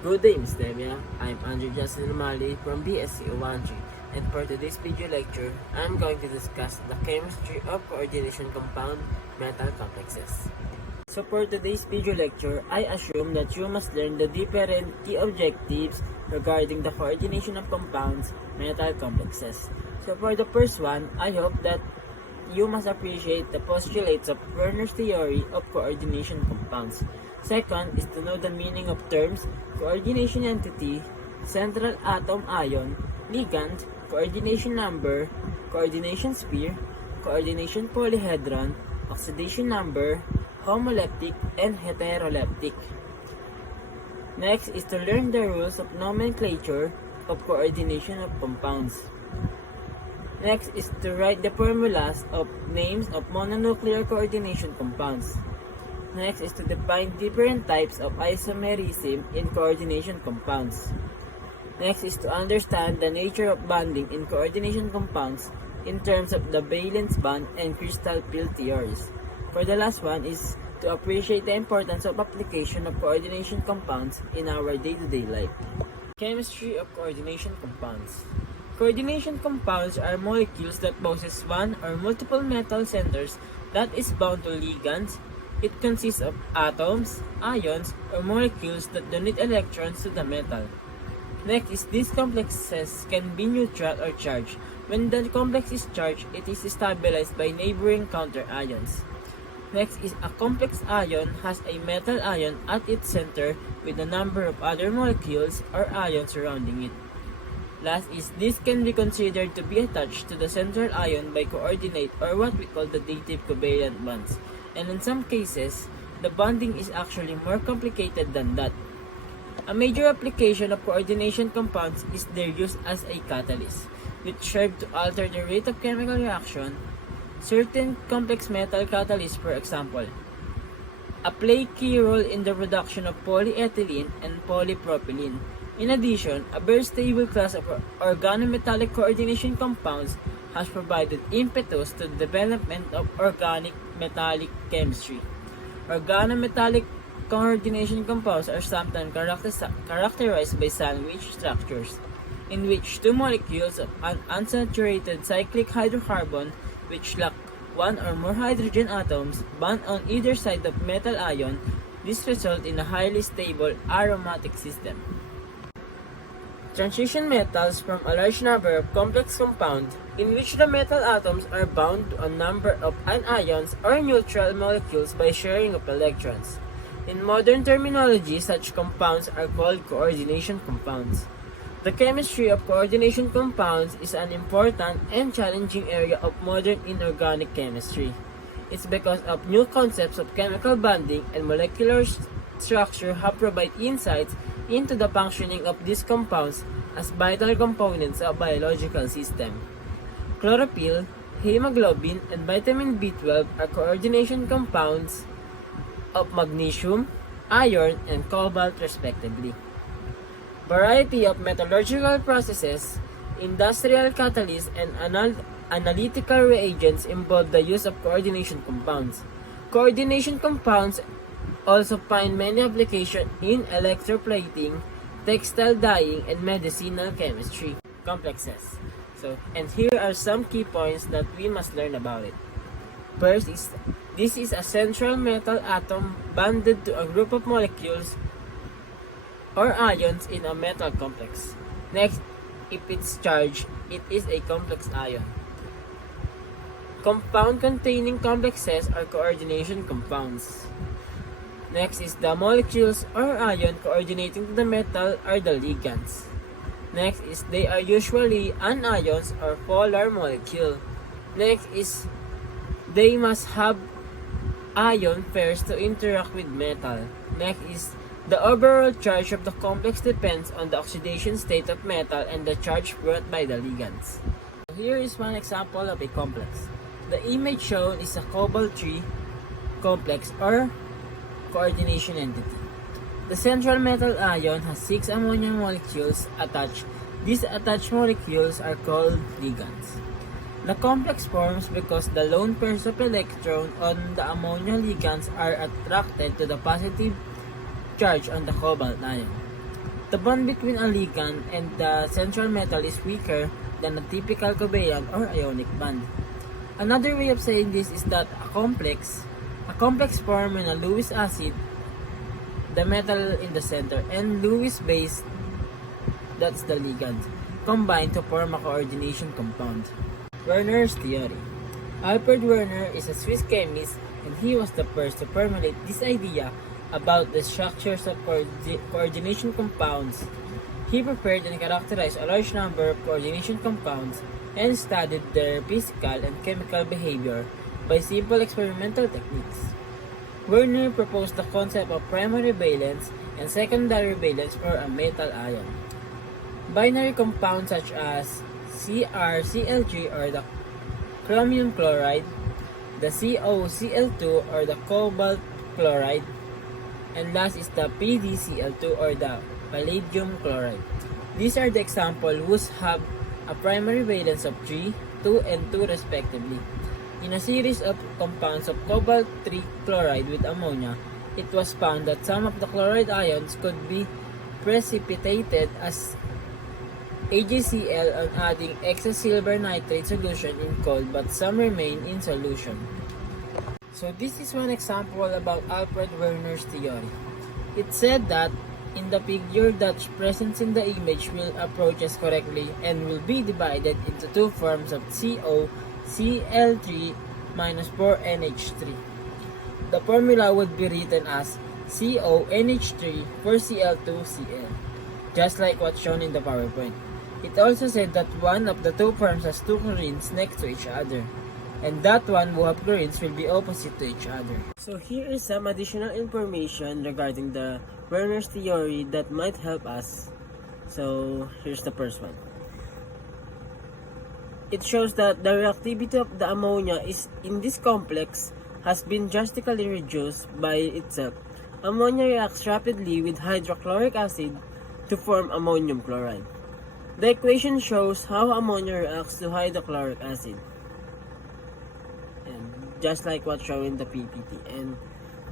Good day, Ms. Devia. I'm Andrei Umali from BSc Owanji, and for today's video lecture, I'm going to discuss the chemistry of coordination compound metal complexes. So for today's video lecture, I assume that you must learn the different key objectives regarding the coordination of compounds metal complexes. So for the first one, I hope that you must appreciate the postulates of Werner's theory of coordination compounds. Second is to know the meaning of terms coordination entity, central atom ion, ligand, coordination number, coordination sphere, coordination polyhedron, oxidation number, homoleptic, and heteroleptic. Next is to learn the rules of nomenclature of coordination of compounds. Next is to write the formulas of names of mononuclear coordination compounds. Next is to define different types of isomerism in coordination compounds. Next is to understand the nature of bonding in coordination compounds in terms of the valence bond and crystal field theories. For the last one is to appreciate the importance of application of coordination compounds in our day-to-day life. Chemistry of coordination compounds. Coordination compounds are molecules that possess one or multiple metal centers that is bound to ligands. It consists of atoms, ions, or molecules that donate electrons to the metal. Next is these complexes can be neutral or charged. When the complex is charged, it is stabilized by neighboring counter ions. Next is a complex ion has a metal ion at its center with a number of other molecules or ions surrounding it. Last is this can be considered to be attached to the central ion by coordinate or what we call the dative covalent bonds. And in some cases, the bonding is actually more complicated than that. A major application of coordination compounds is their use as a catalyst, which serve to alter the rate of chemical reaction. Certain complex metal catalysts, for example, play key role in the production of polyethylene and polypropylene. In addition, a very stable class of organometallic coordination compounds has provided impetus to the development of organic metallic chemistry. Organometallic coordination compounds are sometimes characterized by sandwich structures, in which two molecules of an unsaturated cyclic hydrocarbon which lack one or more hydrogen atoms bond on either side of metal ion. This results in a highly stable aromatic system. Transition metals form a large number of complex compounds in which the metal atoms are bound to a number of anions or neutral molecules by sharing of electrons. In modern terminology, such compounds are called coordination compounds. The chemistry of coordination compounds is an important and challenging area of modern inorganic chemistry. It's because of new concepts of chemical bonding and molecular structure have provided insights into the functioning of these compounds as vital components of biological system. Chlorophyll, hemoglobin, and vitamin B12 are coordination compounds of magnesium, iron, and cobalt respectively. Variety of metallurgical processes, industrial catalysts, and analytical reagents involve the use of coordination compounds. Coordination compounds also find many applications in electroplating, textile dyeing, and medicinal chemistry complexes. And here are some key points that we must learn about it. First is, this is a central metal atom bonded to a group of molecules or ions in a metal complex. Next, if it's charged, it is a complex ion. Compound containing complexes are coordination compounds. Next is the molecules or ion coordinating to the metal are the ligands. Next is they are usually anions or polar molecule. Next is they must have ion pairs to interact with metal. Next is the overall charge of the complex depends on the oxidation state of metal and the charge brought by the ligands. Here is one example of a complex. The image shown is a cobalt-3 complex or coordination entity. The central metal ion has 6 ammonia molecules attached. These attached molecules are called ligands. The complex forms because the lone pairs of electrons on the ammonia ligands are attracted to the positive charge on the cobalt ion. The bond between a ligand and the central metal is weaker than a typical covalent or ionic bond. Another way of saying this is that a complex form when a Lewis acid, the metal in the center, and Lewis base, that's the ligand, combine to form a coordination compound. Werner's theory. Alfred Werner is a Swiss chemist, and he was the first to formulate this idea about the structures of coordination compounds. He prepared and characterized a large number of coordination compounds and studied their physical and chemical behavior by simple experimental techniques. Werner proposed the concept of primary valence and secondary valence for a metal ion. Binary compounds such as CrCl3 or the chromium chloride, the CoCl2 or the cobalt chloride, and last is the PdCl2 or the palladium chloride. These are the examples which have a primary valence of 3, 2, and 2 respectively. In a series of compounds of cobalt-3 chloride with ammonia, it was found that some of the chloride ions could be precipitated as AgCl on adding excess silver nitrate solution in cold, but some remain in solution. So this is one example about Alfred Werner's theory. It said that in the figure that present in the image will approaches correctly and will be divided into two forms of COCl3 minus 4NH3. The formula would be written as CONH3 for Cl2Cl, just like what's shown in the PowerPoint. It also said that one of the two forms has two chlorines next to each other, and that one who have chlorines will be opposite to each other. So here is some additional information regarding the Werner's theory that might help us. So here's the first one. It shows that the reactivity of the ammonia is in this complex has been drastically reduced by itself. Ammonia reacts rapidly with hydrochloric acid to form ammonium chloride. The equation shows how ammonia reacts to hydrochloric acid, and just like what's shown in the PPT. And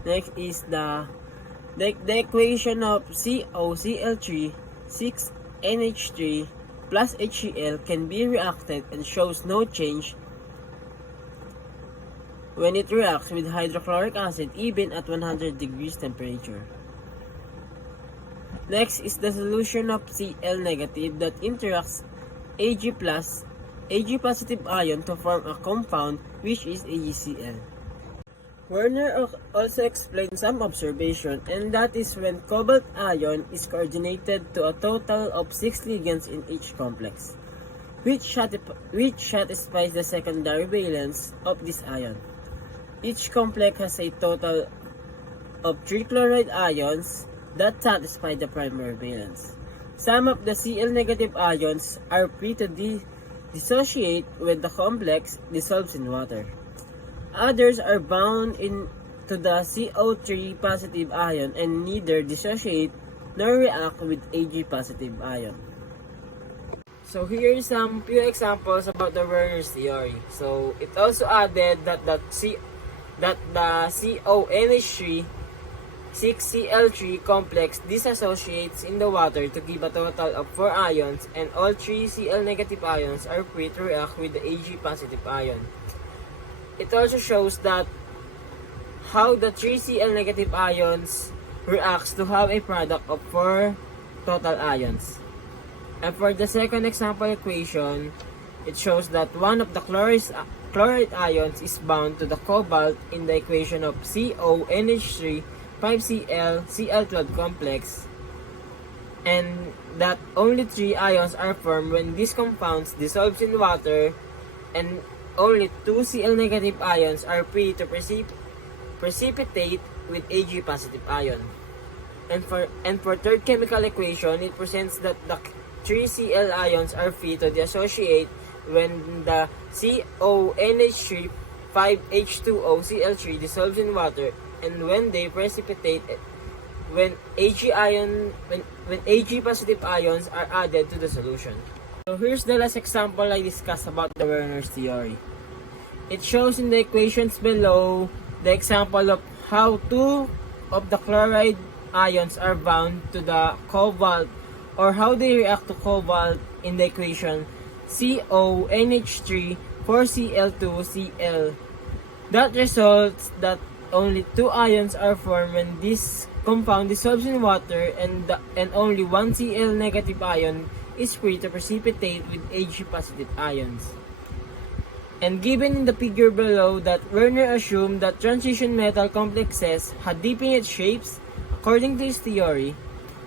next is the equation of COCl3 6NH3 plus HCl can be reacted and shows no change when it reacts with hydrochloric acid even at 100 degrees temperature. Next is the solution of Cl negative that interacts Ag positive ion to form a compound which is AgCl. Werner also explained some observation, and that is when cobalt ion is coordinated to a total of 6 ligands in each complex, which satisfies the secondary valence of this ion. Each complex has a total of 3 chloride ions that satisfy the primary valence. Some of the Cl negative ions are free to dissociate when the complex dissolves in water. Others are bound to the CO3 positive ion and neither dissociate nor react with Ag positive ion. So here is some few examples about the Werner's theory. So it also added that the CONH3 6Cl3 complex disassociates in the water to give a total of 4 ions, and all 3 Cl negative ions are free to react with the Ag positive ion. It also shows that how the 3 Cl negative ions reacts to have a product of 4 total ions. And for the second example equation, it shows that one of the chloride ions is bound to the cobalt in the equation of CONH3 5Cl Cl12 complex, and that only 3 ions are formed when these compounds dissolves in water, and only 2 Cl negative ions are free to precipitate with Ag positive ion. And for third chemical equation, it presents that the 3 Cl ions are free to dissociate when the CONH3 5H2O Cl3 dissolves in water, and when they precipitate when Ag positive ions are added to the solution. So here's the last example I discussed about the Werner's theory. It shows in the equations below the example of how 2 of the chloride ions are bound to the cobalt, or how they react to cobalt in the equation CONH3 4Cl2Cl. That results that only two ions are formed when this compound dissolves in water, and only one Cl negative ion is free to precipitate with Ag positive ions. And given in the figure below that Werner assumed that transition metal complexes had definite shapes, according to his theory,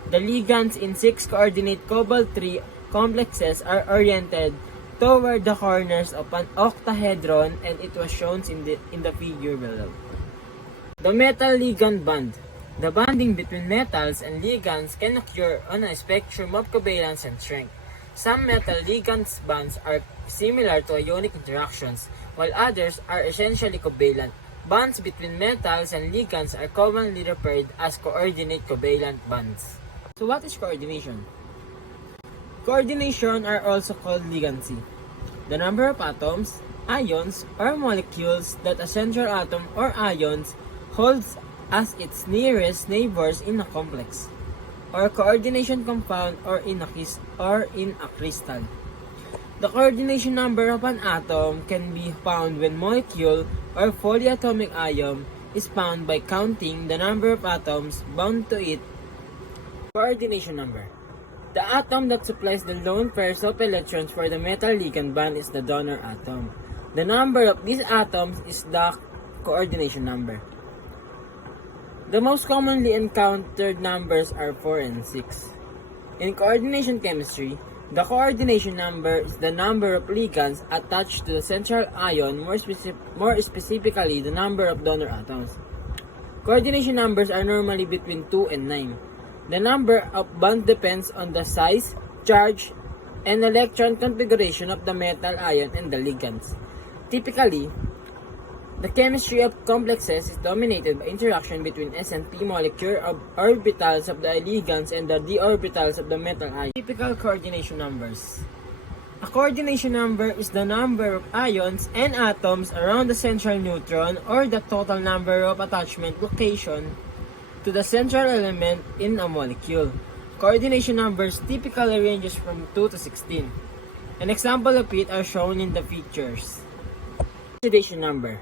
the ligands in 6-coordinate cobalt-3 complexes are oriented toward the corners of an octahedron, and it was shown in the figure below. The metal-ligand bond. The bonding between metals and ligands can occur on a spectrum of covalence and strength. Some metal-ligand bonds are similar to ionic interactions, while others are essentially covalent. Bonds between metals and ligands are commonly referred as coordinate covalent bonds. So what is coordination? Coordination are also called ligancy. The number of atoms, ions, or molecules that a central atom or ions holds as its nearest neighbors in a complex, or coordination compound, or in a crystal. The coordination number of an atom can be found when molecule or fully atomic ion is found by counting the number of atoms bound to it. Coordination number. The atom that supplies the lone pairs of electrons for the metal-ligand bond is the donor atom. The number of these atoms is the coordination number. The most commonly encountered numbers are 4 and 6. In coordination chemistry, the coordination number is the number of ligands attached to the central ion, more specifically the number of donor atoms. Coordination numbers are normally between 2 and 9. The number of bonds depends on the size, charge, and electron configuration of the metal ion and the ligands. Typically, the chemistry of complexes is dominated by interaction between S and P molecular orbitals of the ligands and the d orbitals of the metal ion. Typical coordination numbers. A coordination number is the number of ions and atoms around the central neutron, or the total number of attachment location to the central element in a molecule. Coordination numbers typically ranges from 2 to 16. An example of it are shown in the pictures. Oxidation number.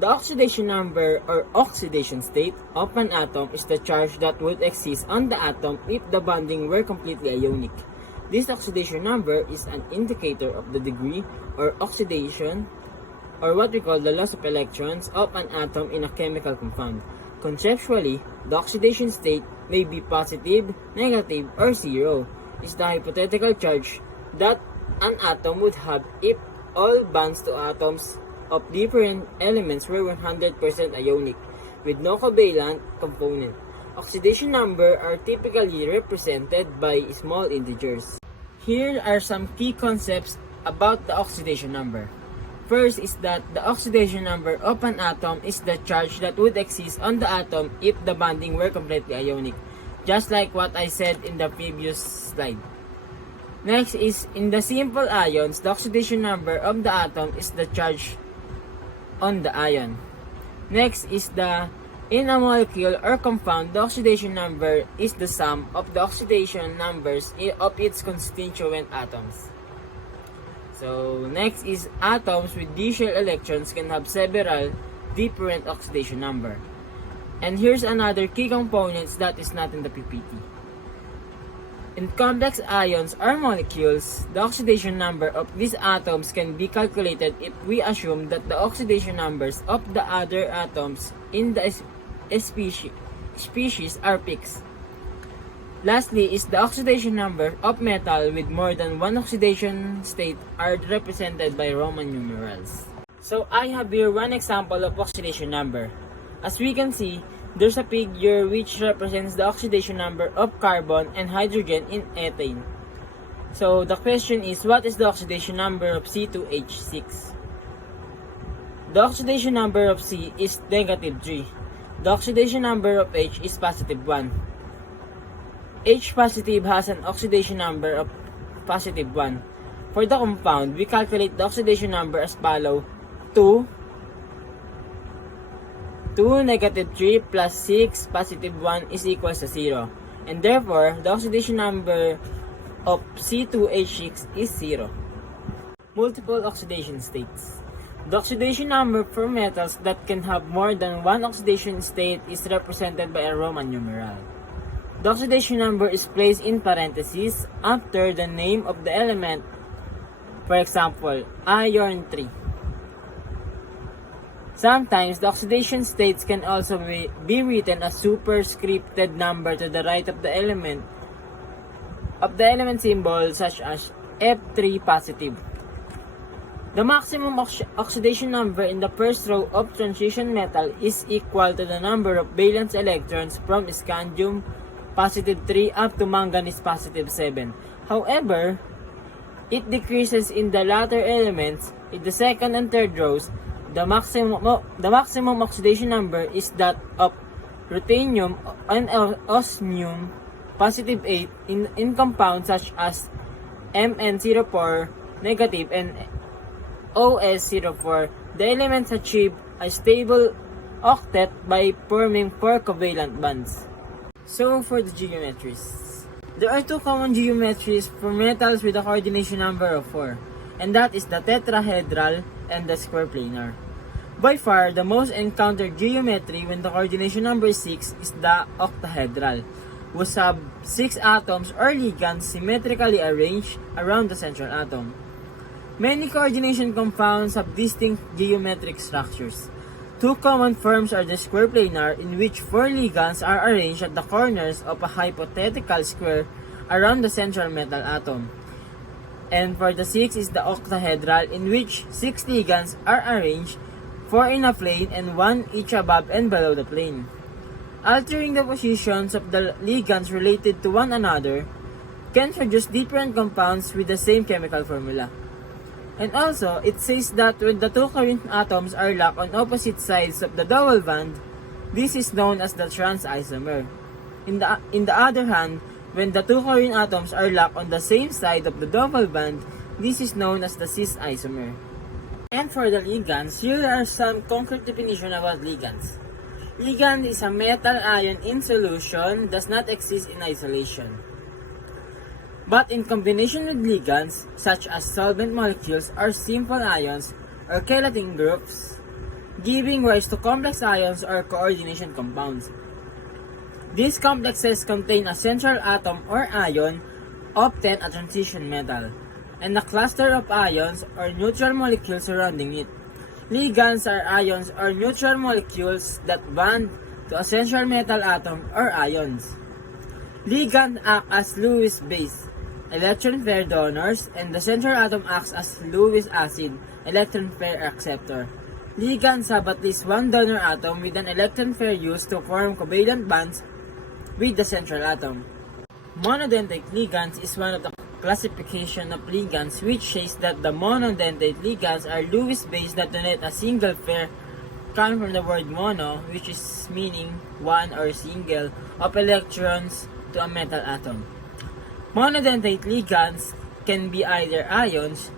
The oxidation number, or oxidation state, of an atom is the charge that would exist on the atom if the bonding were completely ionic. This oxidation number is an indicator of the degree or oxidation, or what we call the loss of electrons, of an atom in a chemical compound. Conceptually, the oxidation state may be positive, negative, or zero. Is the hypothetical charge that an atom would have if all bonds to atoms of different elements were 100% ionic, with no covalent component. Oxidation number are typically represented by small integers. Here are some key concepts about the oxidation number. First is that the oxidation number of an atom is the charge that would exist on the atom if the bonding were completely ionic, just like what I said in the previous slide. Next is, in the simple ions, the oxidation number of the atom is the charge on the ion. Next is in a molecule or compound, the oxidation number is the sum of the oxidation numbers of its constituent atoms. So next is, atoms with d shell electrons can have several different oxidation number. And here's another key components that is not in the PPT. In complex ions or molecules, the oxidation number of these atoms can be calculated if we assume that the oxidation numbers of the other atoms in the species are fixed. Lastly is the oxidation number of metal with more than one oxidation state are represented by Roman numerals. So I have here one example of oxidation number. As we can see, there's a figure which represents the oxidation number of carbon and hydrogen in ethane. So the question is, what is the oxidation number of C2H6? The oxidation number of C is -3. The oxidation number of H is +1. H positive has an oxidation number of +1. For the compound, we calculate the oxidation number as follows: 2, 2, negative 3 plus 6, positive 1 is equals to 0. And therefore, the oxidation number of C2H6 is 0. Multiple oxidation states. The oxidation number for metals that can have more than one oxidation state is represented by a Roman numeral. The oxidation number is placed in parentheses after the name of the element. For example, iron 3. Sometimes the oxidation states can also be written as superscripted number to the right of the element symbol, such as F3 positive. The maximum oxidation number in the first row of transition metal is equal to the number of valence electrons from scandium positive 3 up to manganese positive 7. However, it decreases in the latter elements. In the second and third rows, the maximum oxidation number is that of ruthenium and osmium positive 8 in compounds such as Mn04 negative and OS04. The elements achieve a stable octet by forming 4 covalent bonds. So for the geometries, there are two common geometries for metals with a coordination number of 4, and that is the tetrahedral and the square planar. By far, the most encountered geometry when the coordination number is 6 is the octahedral, whose have 6 atoms or ligands symmetrically arranged around the central atom. Many coordination compounds have distinct geometric structures. Two common forms are the square planar, in which 4 ligands are arranged at the corners of a hypothetical square around the central metal atom. And for the 6 is the octahedral, in which 6 ligands are arranged, 4 in a plane and 1 each above and below the plane. Altering the positions of the ligands related to one another can produce different compounds with the same chemical formula. And also, it says that when the two covalent atoms are locked on opposite sides of the double bond, this is known as the trans isomer. In the other hand, when the two covalent atoms are locked on the same side of the double bond, this is known as the cis isomer. And for the ligands, here are some concrete definition about ligands. Ligand is a metal ion in solution, does not exist in isolation, but in combination with ligands, such as solvent molecules or simple ions or chelating groups, giving rise to complex ions or coordination compounds. These complexes contain a central atom or ion, often a transition metal, and a cluster of ions or neutral molecules surrounding it. Ligands are ions or neutral molecules that bond to a central metal atom or ions. Ligands act as Lewis base, electron pair donors, and the central atom acts as Lewis acid, electron pair acceptor. Ligands have at least one donor atom with an electron pair used to form covalent bonds with the central atom. Monodentate ligands is one of the classification of ligands, which says that the monodentate ligands are Lewis bases that donate a single pair, coming from the word mono, which is meaning one or single, of electrons to a metal atom. Monodentate ligands can be either ions,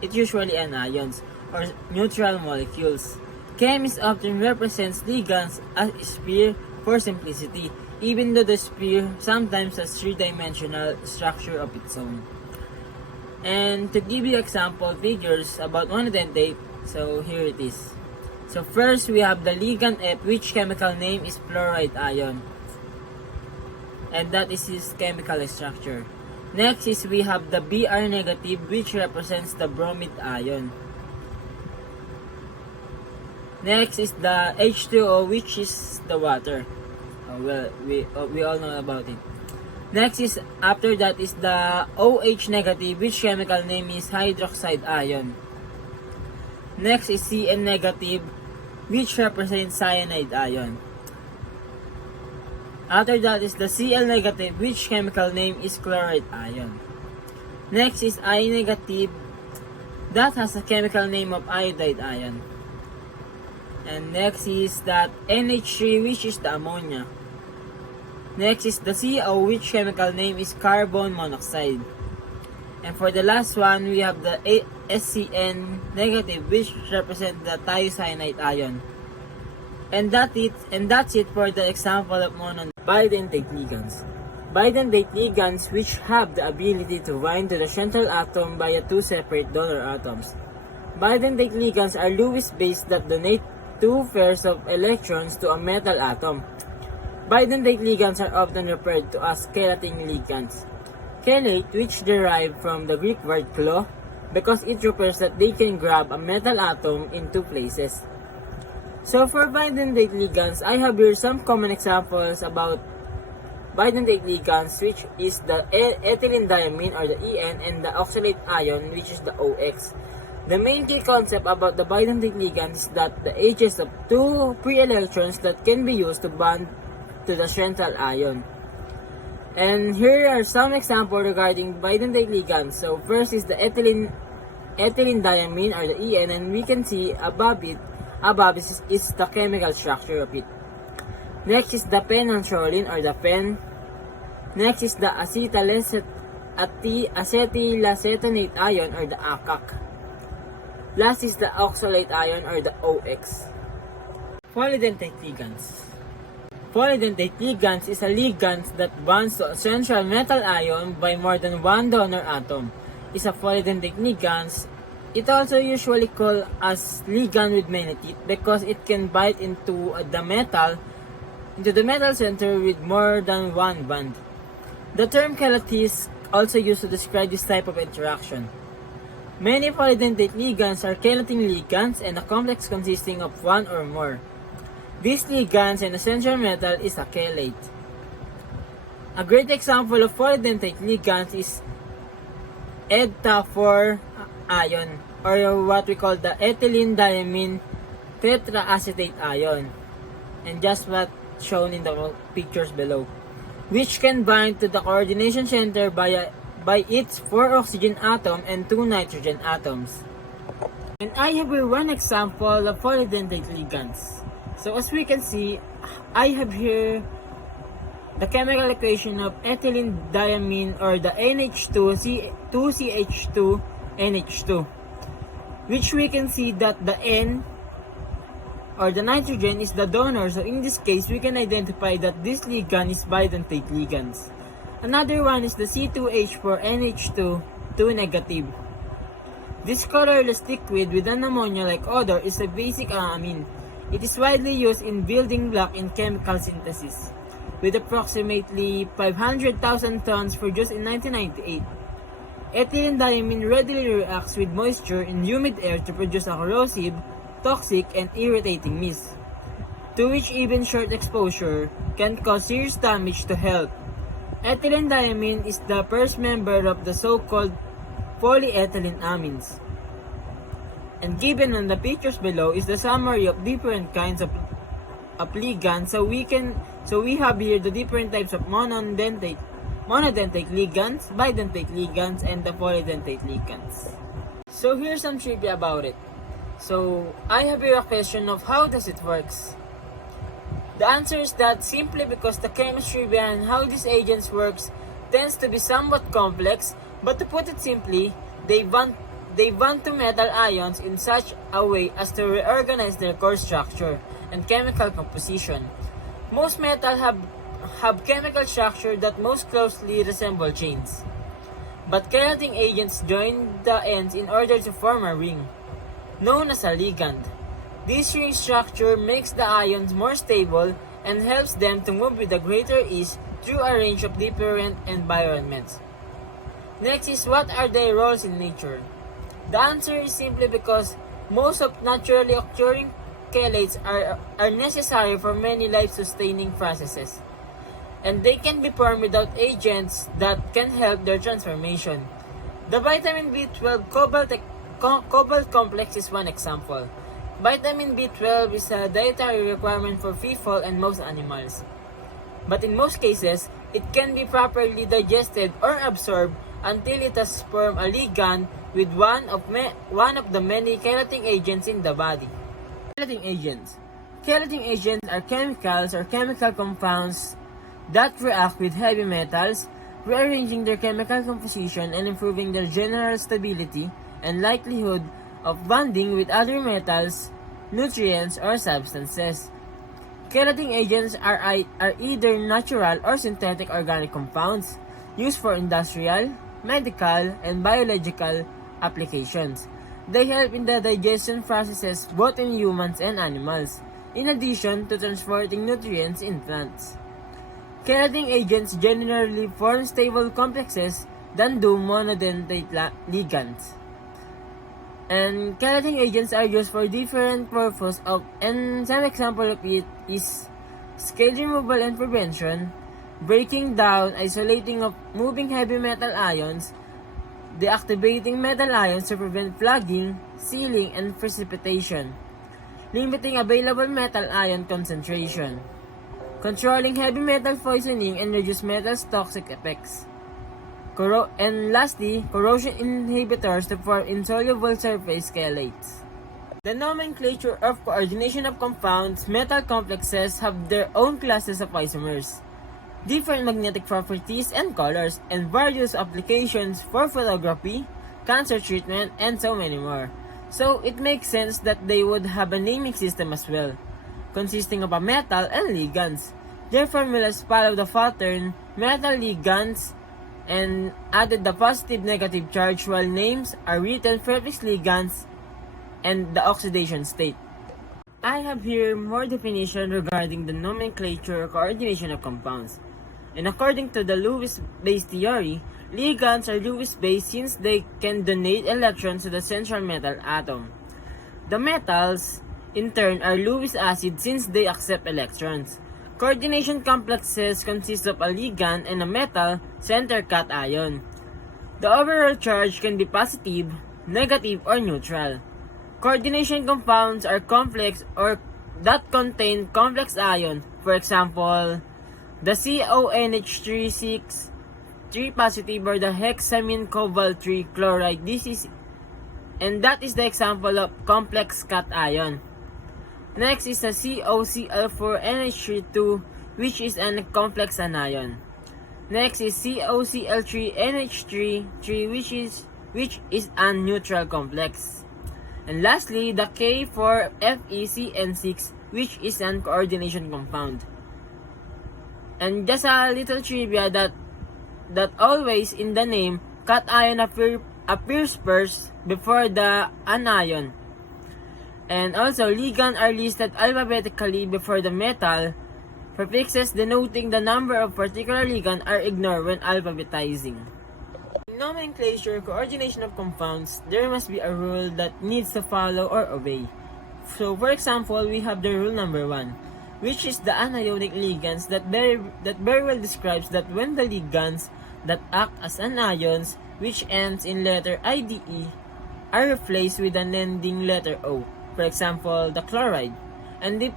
it usually anions, or neutral molecules. Chemists often represent ligands as a sphere for simplicity, even though the sphere sometimes has three-dimensional structure of its own. And to give you example figures about monodentate, so here it is. So first we have the ligand F, which chemical name is fluoride ion, and that is its chemical structure. Next is we have the Br negative, which represents the bromide ion. Next is the H2O, which is the water. We all know about it. Next is, after that is the OH negative, which chemical name is hydroxide ion. Next is Cn negative, which represents cyanide ion. After that is the Cl negative, which chemical name is chloride ion. Next is I negative, that has a chemical name of iodide ion. And next is that NH3, which is the ammonia. Next is the CO, which chemical name is carbon monoxide. And for the last one, we have the SCN negative, which represents the thiocyanate ion. that's it for the example of Bidentate ligands. Bidentate ligands which have the ability to bind to the central atom via two separate donor atoms. Bidentate ligands are Lewis bases that donate two pairs of electrons to a metal atom. Bidentate ligands are often referred to as chelating ligands. Chelate, which derived from the Greek word klo, because it refers that they can grab a metal atom in two places. So for bidentate ligands, I have here some common examples about bidentate ligands, which is the ethylene diamine or the En and the oxalate ion, which is the OX. The main key concept about the bidentate ligands is that the H's of two free electrons that can be used to bond to the central ion. And here are some examples regarding bidentate ligands. So first is the ethylene diamine or the En, and we can see above it is the chemical structure of it. Next is the phenanthroline or the pen. Next is the acetylacetonate ion or the ACAC. Last is the oxalate ion or the OX. Polydentate ligands. Polydentate ligands is a ligand that bonds to a central metal ion by more than one donor atom. Is a polydentate ligand. It also usually called as ligand with many teeth because it can bite into the metal center with more than one bond. The term chelate is also used to describe this type of interaction. Many polydentate ligands are chelating ligands and a complex consisting of one or more. These ligands and essential metal is a chelate. A great example of polydentate ligands is EDTA4 ion, or what we call the ethylene diamine tetraacetate ion, and just what shown in the pictures below, which can bind to the coordination center by its 4 oxygen atom and 2 nitrogen atoms. And I have here one example of polydentate ligands. So as we can see, I have here the chemical equation of ethylene diamine or the NH2CH2NH2, which we can see that the N or the nitrogen is the donor. So in this case, we can identify that this ligand is bidentate ligands. Another one is the C2H4NH2 2 negative. This colorless liquid with an ammonia-like odor is a basic amine. It is widely used in building block in chemical synthesis, with approximately 500,000 tons produced in 1998. Ethylene diamine readily reacts with moisture in humid air to produce a corrosive, toxic, and irritating mist, to which even short exposure can cause serious damage to health. Ethylene diamine is the first member of the so-called polyethylene amines. And given on the pictures below is the summary of different kinds of ligands. So we have here the different types of monodentate ligands, bidentate ligands, and the polydentate ligands. So here's some trivia about it. So I have here a question of how does it works. The answer is that simply because the chemistry behind how these agents works tends to be somewhat complex, but to put it simply, they bond to metal ions in such a way as to reorganize their core structure and chemical composition. Most metals have chemical structure that most closely resemble chains, but chelating agents join the ends in order to form a ring, known as a ligand. This ring structure makes the ions more stable and helps them to move with a greater ease through a range of different environments. Next is, what are their roles in nature? The answer is simply because most of naturally occurring chelates are necessary for many life-sustaining processes, and they can be formed without agents that can help their transformation. The vitamin B12 cobalt complex is one example. Vitamin B12 is a dietary requirement for people and most animals, but in most cases, it can be properly digested or absorbed until it has formed a ligand with one of the many chelating agents in the body. Chelating agents. Chelating agents are chemicals or chemical compounds that react with heavy metals, rearranging their chemical composition and improving their general stability and likelihood of bonding with other metals, nutrients, or substances. Chelating agents are either natural or synthetic organic compounds used for industrial, medical, and biological applications. They help in the digestion processes both in humans and animals, in addition to transporting nutrients in plants. Chelating agents generally form stable complexes than do monodentate ligands. And chelating agents are used for different purposes and some example of it is scale removal and prevention, breaking down, isolating of moving heavy metal ions, deactivating metal ions to prevent plugging, sealing, and precipitation, limiting available metal ion concentration, controlling heavy metal poisoning and reduce metal's toxic effects. And lastly, corrosion inhibitors to form insoluble surface chelates. The nomenclature of coordination of compounds, metal complexes have their own classes of isomers, different magnetic properties and colors, and various applications for photography, cancer treatment, and so many more. So it makes sense that they would have a naming system as well, consisting of a metal and ligands. Their formulas follow the pattern metal ligands and added the positive negative charge while names are written prefix ligands and the oxidation state. I have here more definition regarding the nomenclature or coordination of compounds. And according to the Lewis base theory, ligands are Lewis base since they can donate electrons to the central metal atom. The metals, in turn, are Lewis acid since they accept electrons. Coordination complexes consist of a ligand and a metal center cation. The overall charge can be positive, negative, or neutral. Coordination compounds are complex or that contain complex ion. For example, the CONH3 3 positive or the hexamine cobalt 3 chloride. And that is the example of complex cation. Next is the COCl4NH32, which is a complex anion. Next is COCl3NH3 which is a neutral complex. And lastly, the K4FeCN6, which is an coordination compound. And just a little trivia that always in the name, cation appears first before the anion. And also, ligands are listed alphabetically before the metal. Prefixes denoting the number of particular ligand are ignored when alphabetizing. In nomenclature, coordination of compounds, there must be a rule that needs to follow or obey. So, for example, we have the rule number 1, which is the anionic ligands that very well describes that when the ligands that act as anions, which ends in letter IDE, are replaced with an ending letter O. For example, the chloride. And if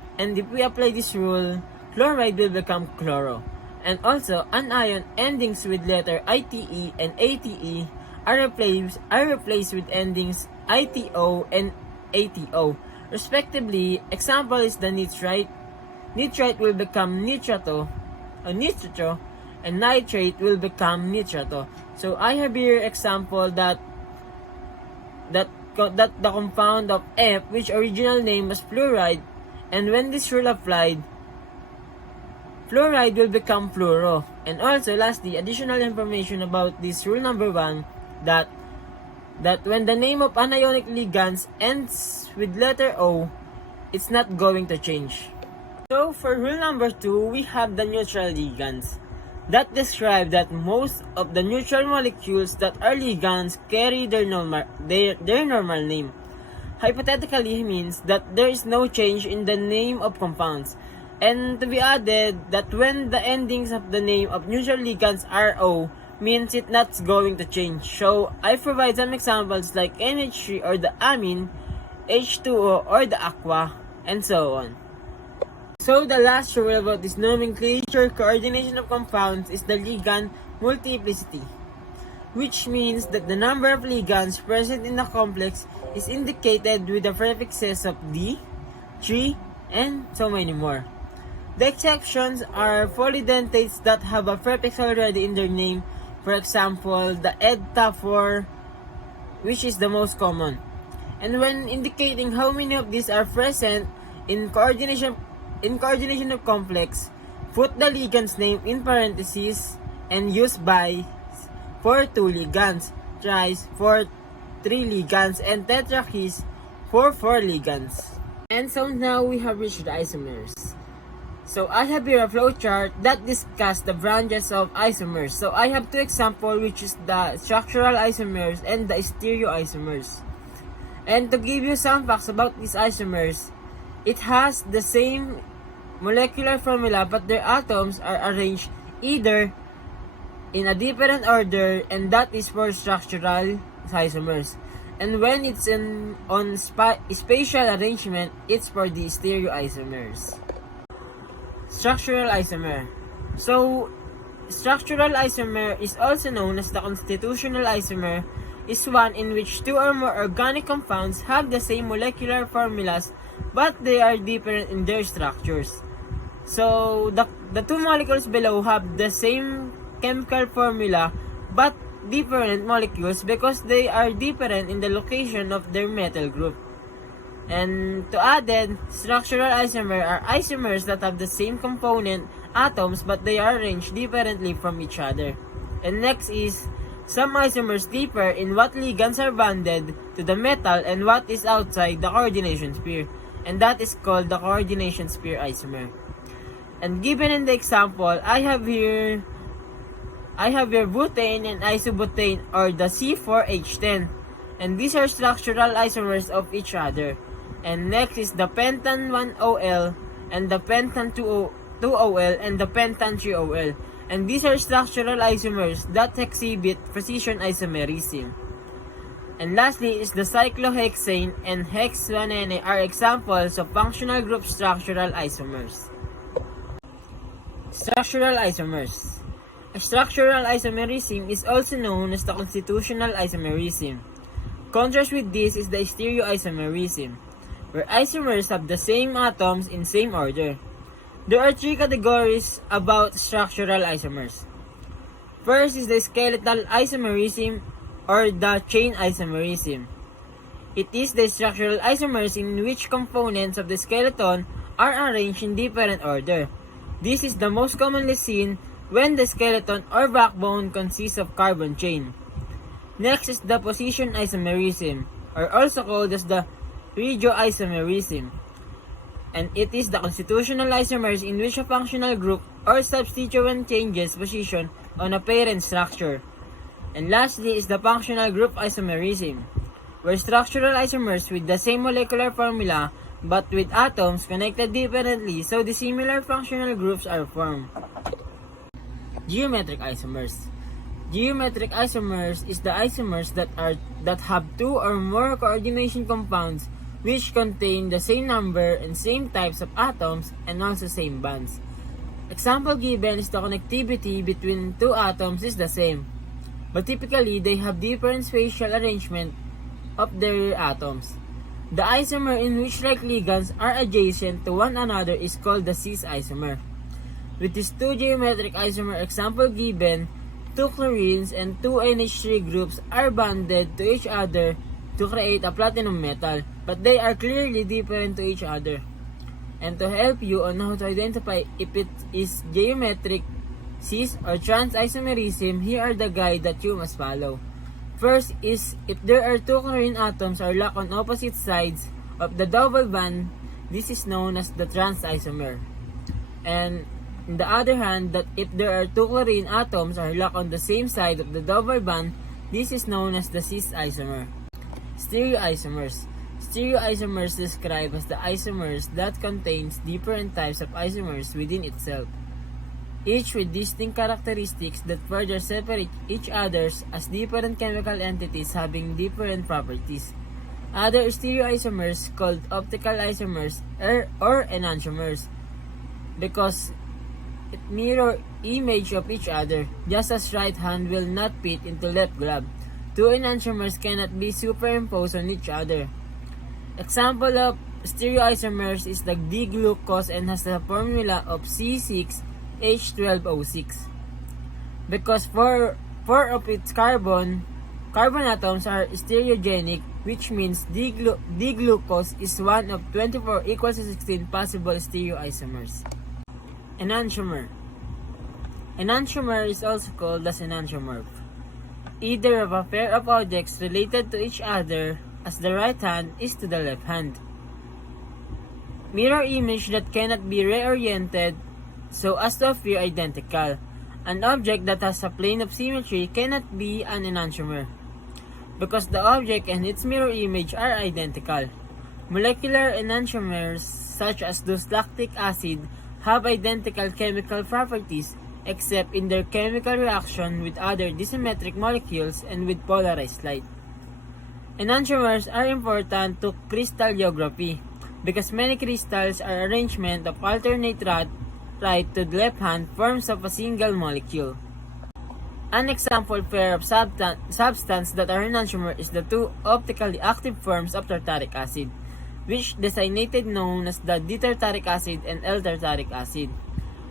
we apply this rule, chloride will become chloro. And also, anion endings with letter ITE and ATE are replaced with endings ITO and ATO, respectively. Example is the nitrite. Nitrite will become nitro, and nitrate will become nitrato. So I have here example that the compound of F, which original name was fluoride, and when this rule applied, fluoride will become fluoro. And also, lastly, additional information about this rule number 1, that when the name of anionic ligands ends with letter O, it's not going to change. So for rule number 2, we have the neutral ligands. That describe that most of the neutral molecules that are ligands carry their normal name. Hypothetically means that there is no change in the name of compounds. And to be added that when the endings of the name of neutral ligands are O, means it's not going to change. So I provide some examples like NH3 or the amine, H2O or the aqua, and so on. So the last rule about this nomenclature coordination of compounds is the ligand multiplicity, which means that the number of ligands present in the complex is indicated with the prefixes of D, 3, and so many more. The exceptions are polydentates that have a prefix already in their name, for example, the EDTA4, which is the most common. And when indicating how many of these are present in coordination in coordination of complex, put the ligand's name in parentheses and use bis for 2 ligands, tris for 3 ligands, and tetrakis for 4 ligands. And so now we have reached the isomers. So I have here a flowchart that discusses the branches of isomers. So I have 2 examples, which is the structural isomers and the stereoisomers. And to give you some facts about these isomers, it has the same molecular formula but their atoms are arranged either in a different order, and that is for structural isomers. And when it's on spatial arrangement, it's for the stereoisomers. Structural isomer. So, structural isomer is also known as the constitutional isomer, is one in which 2 or more organic compounds have the same molecular formulas but they are different in their structures. So, the 2 molecules below have the same chemical formula but different molecules because they are different in the location of their metal group. And to add it, structural isomer are isomers that have the same component atoms but they are arranged differently from each other. And next is, some isomers differ in what ligands are bonded to the metal and what is outside the coordination sphere, and that is called the coordination sphere isomer. And given in the example, I have here butane and isobutane, or the C4H10, and these are structural isomers of each other. And next is the pentan 1OL and the pentan 2OL and the pentan 3OL. And these are structural isomers that exhibit precision isomerism. And lastly is the cyclohexane and hex-1N are examples of functional group structural isomers. Structural isomers. A structural isomerism is also known as the constitutional isomerism. Contrast with this is the stereoisomerism, where isomers have the same atoms in same order. There are 3 categories about structural isomers. First is the skeletal isomerism or the chain isomerism. It is the structural isomers in which components of the skeleton are arranged in different order. This is the most commonly seen when the skeleton or backbone consists of carbon chain. Next is the position isomerism, or also called as the regioisomerism. And it is the constitutional isomers in which a functional group or substituent changes position on a parent structure. And lastly is the functional group isomerism, where structural isomers with the same molecular formula but with atoms connected differently so the similar functional groups are formed. Geometric isomers. Geometric isomers is the isomers that have 2 or more coordination compounds which contain the same number and same types of atoms and also same bonds. Example given is the connectivity between 2 atoms is the same, but typically they have different spatial arrangement of their atoms. The isomer in which like ligands are adjacent to one another is called the cis isomer. With these 2 geometric isomer example given, 2 chlorines and 2 NH3 groups are bonded to each other to create a platinum metal, but they are clearly different to each other. And to help you on how to identify if it is geometric, cis, or trans isomerism, here are the guide that you must follow. First is, if there are 2 chlorine atoms are locked on opposite sides of the double bond, this is known as the trans isomer. And on the other hand, that if there are 2 chlorine atoms are locked on the same side of the double bond, this is known as the cis isomer. Stereoisomers. Stereoisomers describe as the isomers that contains different types of isomers within itself, each with distinct characteristics that further separate each others as different chemical entities having different properties. Other stereoisomers called optical isomers or enantiomers because it mirror image of each other, just as right hand will not fit into left glove. 2 enantiomers cannot be superimposed on each other. Example of stereoisomers is the D-glucose and has the formula of C6H12O6. Because 4 of its carbon Carbon atoms are stereogenic, which means D-glucose is one of 24 equals to 16 possible stereoisomers. Enantiomer. Enantiomer is also called as enantiomorph, either of a pair of objects related to each other as the right hand is to the left hand. Mirror image that cannot be reoriented so as to appear identical. An object that has a plane of symmetry cannot be an enantiomer, because the object and its mirror image are identical. Molecular enantiomers, such as those lactic acid, have identical chemical properties except in their chemical reaction with other disymmetric molecules and with polarized light. Enantiomers are important to crystallography because many crystals are arrangement of alternate right to left hand forms of a single molecule. An example pair of substance that are enantiomer is the two optically active forms of tartaric acid, which designated known as the D-tartaric acid and L-tartaric acid.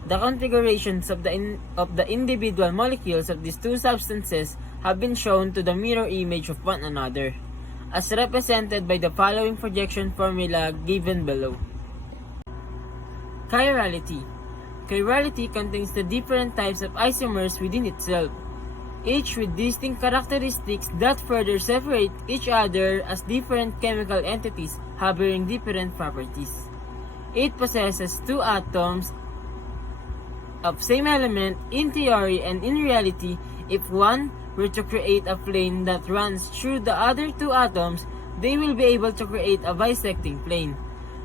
The configurations of the individual molecules of these two substances have been shown to the mirror image of one another, as represented by the following projection formula given below. Chirality. Chirality contains the different types of isomers within itself, each with distinct characteristics that further separate each other as different chemical entities having different properties. It possesses two atoms of same element in theory, and in reality, if one were to create a plane that runs through the other two atoms, they will be able to create a bisecting plane,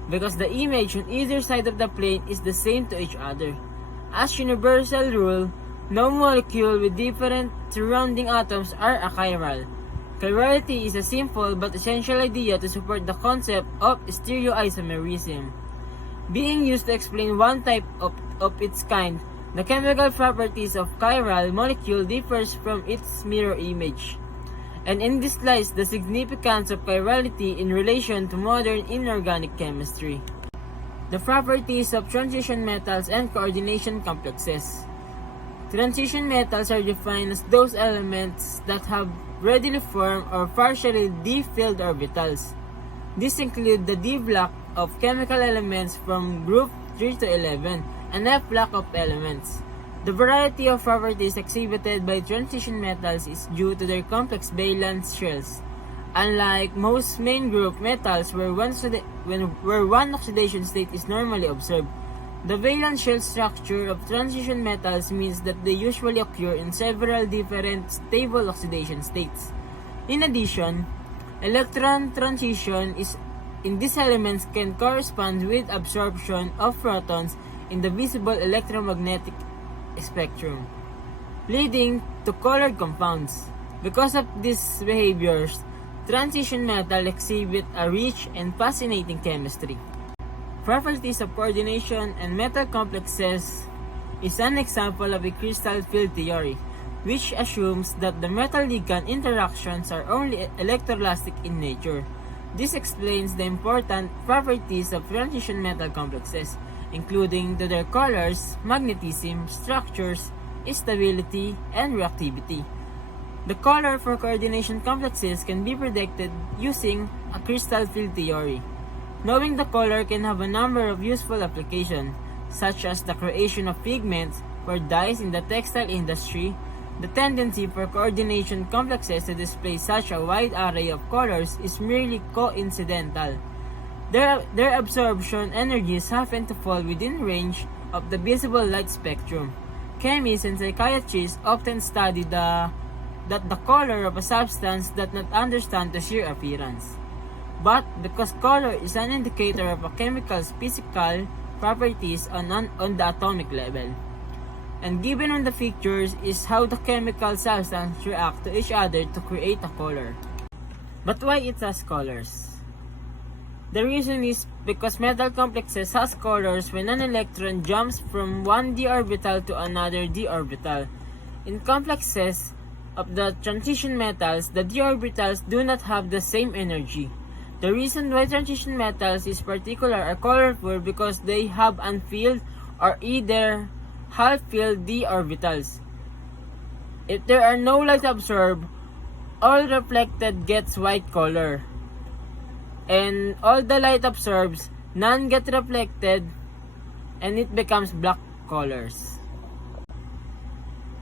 because the image on either side of the plane is the same to each other. As universal rule, no molecule with different surrounding atoms are achiral. Chirality is a simple but essential idea to support the concept of stereoisomerism, being used to explain one type of its kind. The chemical properties of chiral molecule differs from its mirror image, and in this lies the significance of chirality in relation to modern inorganic chemistry. The properties of transition metals and coordination complexes. Transition metals are defined as those elements that have readily formed or partially d-filled orbitals. These include the d block of chemical elements from group 3 to 11 and f block of elements. The variety of properties exhibited by transition metals is due to their complex valence shells. Unlike most main group metals where one oxidation state is normally observed, the valence shell structure of transition metals means that they usually occur in several different stable oxidation states. In addition, electron transition in these elements can correspond with absorption of protons in the visible electromagnetic spectrum, leading to colored compounds. Because of these behaviors, transition metals exhibit a rich and fascinating chemistry. Properties of coordination and metal complexes is an example of a crystal field theory, which assumes that the metal-ligand interactions are only electroelastic in nature. This explains the important properties of transition metal complexes, including to their colors, magnetism, structures, stability, and reactivity. The color for coordination complexes can be predicted using a crystal field theory. Knowing the color can have a number of useful applications, such as the creation of pigments for dyes in the textile industry. The tendency for coordination complexes to display such a wide array of colors is merely coincidental. Their absorption energies happen to fall within range of the visible light spectrum. Chemists and psychiatrists often study that the color of a substance does not understand the sheer appearance, but because color is an indicator of a chemical's physical properties on the atomic level. And given on the pictures is how the chemical substances react to each other to create a color. But why it has colors? The reason is because metal complexes has colors when an electron jumps from one d orbital to another d orbital. In complexes of the transition metals, the d orbitals do not have the same energy. The reason why transition metals is particular are colorful because they have unfilled or either half-filled d orbitals. If there are no light absorbed all reflected gets white color. And all the light absorbs, none get reflected, and it becomes black colors.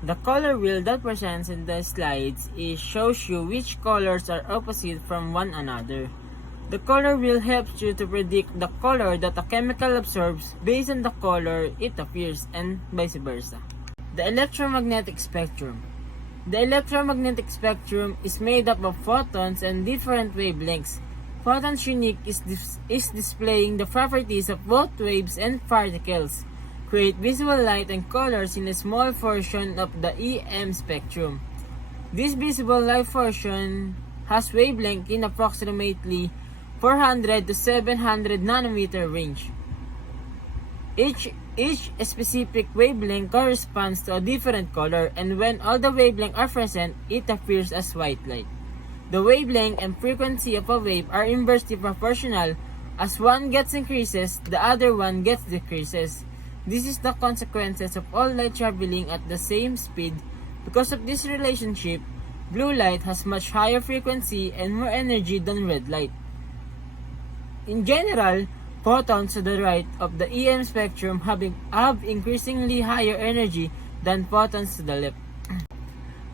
The color wheel that presents in the slides shows you which colors are opposite from one another. The color wheel helps you to predict the color that a chemical absorbs based on the color it appears, and vice versa. The electromagnetic spectrum. The electromagnetic spectrum is made up of photons and different wavelengths. Photons unique is displaying the properties of both waves and particles, create visible light and colors in a small portion of the EM spectrum. This visible light portion has wavelength in approximately 400 to 700 nanometer range. Each specific wavelength corresponds to a different color, and when all the wavelengths are present, it appears as white light. The wavelength and frequency of a wave are inversely proportional. As one gets increases, the other one gets decreases. This is the consequences of all light traveling at the same speed. Because of this relationship, blue light has much higher frequency and more energy than red light. In general, photons to the right of the EM spectrum have increasingly higher energy than photons to the left.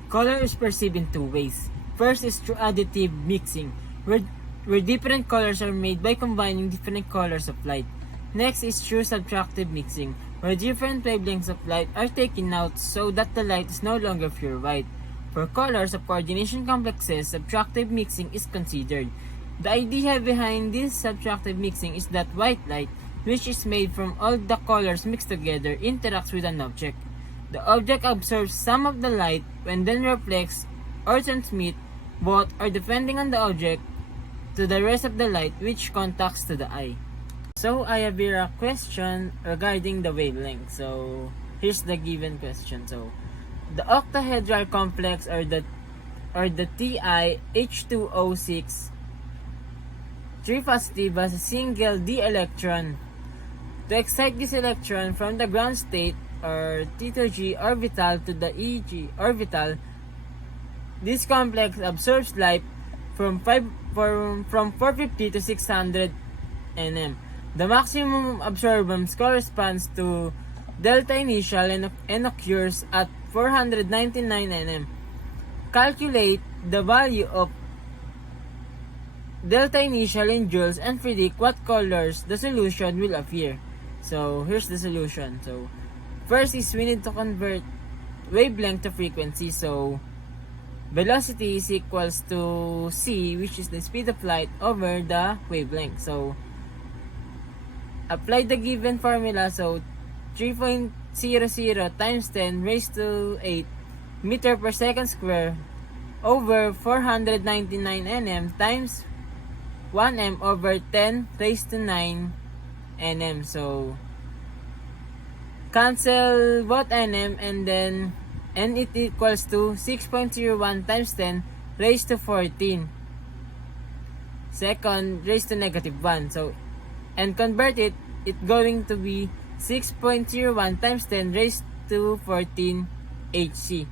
Color is perceived in two ways. First is through additive mixing, where different colors are made by combining different colors of light. Next is through subtractive mixing, where different wavelengths of light are taken out so that the light is no longer pure white. For colors of coordination complexes, subtractive mixing is considered. The idea behind this subtractive mixing is that white light, which is made from all the colors mixed together, interacts with an object. The object absorbs some of the light and then reflects or transmits both, or depending on the object, to the rest of the light which contacts to the eye. So I have here a question regarding the wavelength. So here's the given question. So the octahedral complex or the TiH2O6 3-positive has a single d electron. To excite this electron from the ground state or T2G orbital to the EG orbital, this complex absorbs light from 450 to 600 nm. The maximum absorbance corresponds to delta initial and occurs at 499 nm. Calculate the value of delta initial in joules and predict what colors the solution will appear. So here's the solution. So first is we need to convert wavelength to frequency. So velocity is equals to c, which is the speed of light, over the wavelength. So apply the given formula. So 3.00 times 10 raised to 8 meter per second square over 499 nm times 1m over 10 raised to 9 nm. So cancel both nm, and then n it equals to 6.01 times 10 raised to 14 second raised to negative 1. So and convert it going to be 6.01 times 10 raised to 14 Hc.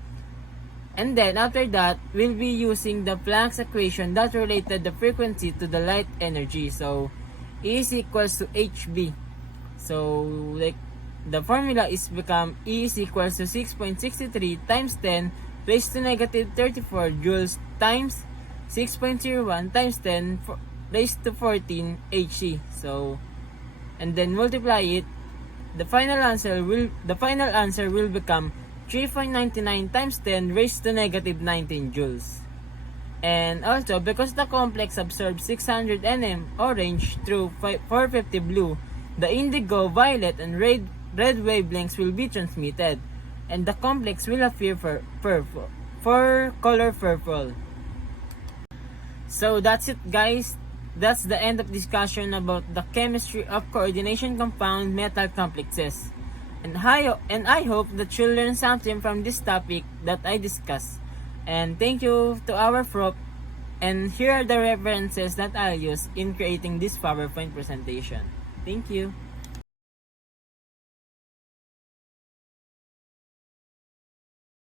And then after that, we'll be using the Planck's equation that related the frequency to the light energy. So E is equals to Hb. So like the formula is become E is equals to 6.63 times 10 raised to negative 34 joules times 6.01 times 10 raised to 14 Hc. So and then multiply it. The final answer will become 3.99 times 10 raised to negative 19 joules. And also, because the complex absorbs 600 nm orange through 450 blue, the indigo, violet, and red wavelengths will be transmitted, and the complex will appear for color purple. So that's it, guys. That's the end of discussion about the chemistry of coordination compound metal complexes. And I hope that you learn something from this topic that I discussed. And thank you to our prof. And here are the references that I'll use in creating this PowerPoint presentation. Thank you.